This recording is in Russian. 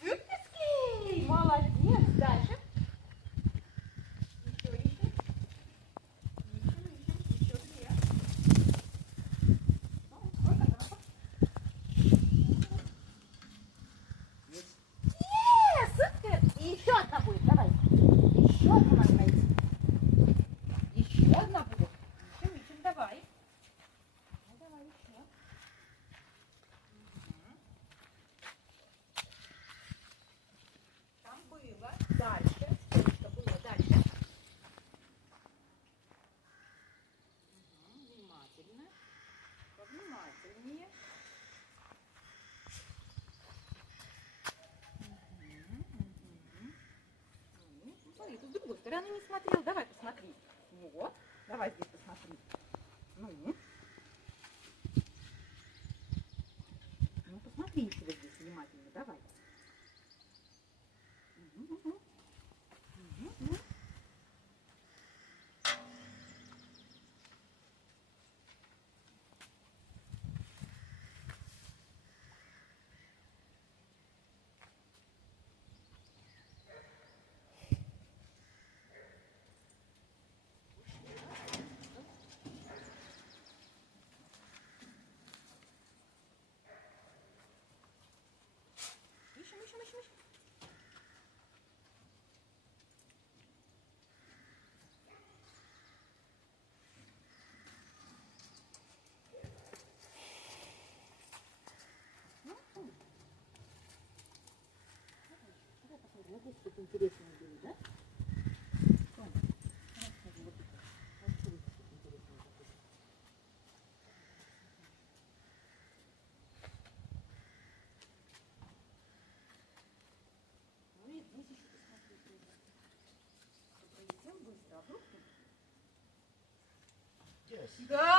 Суперский! Молодец! Дальше. Еще ищем. Ищем. Еще две. Ну, сколько там? Супер! И еще одна будет. Давай. Еще одна надо найти. Еще одна будет. Ищем. Давай. Ну, давай еще. Там было. Дальше. Что было дальше? Внимательно. Повнимательнее. Ну, смотри, ты с другой стороны не смотрел. Давай посмотри. Вот. Давай здесь посмотри. Ну, посмотри еще вот здесь внимательно. Давай. Ищем. Давай посмотрим, вот здесь что-то интересное было, да? Ну и здесь еще посмотри тоже. Пролетел быстро, а вдруг тут? Да!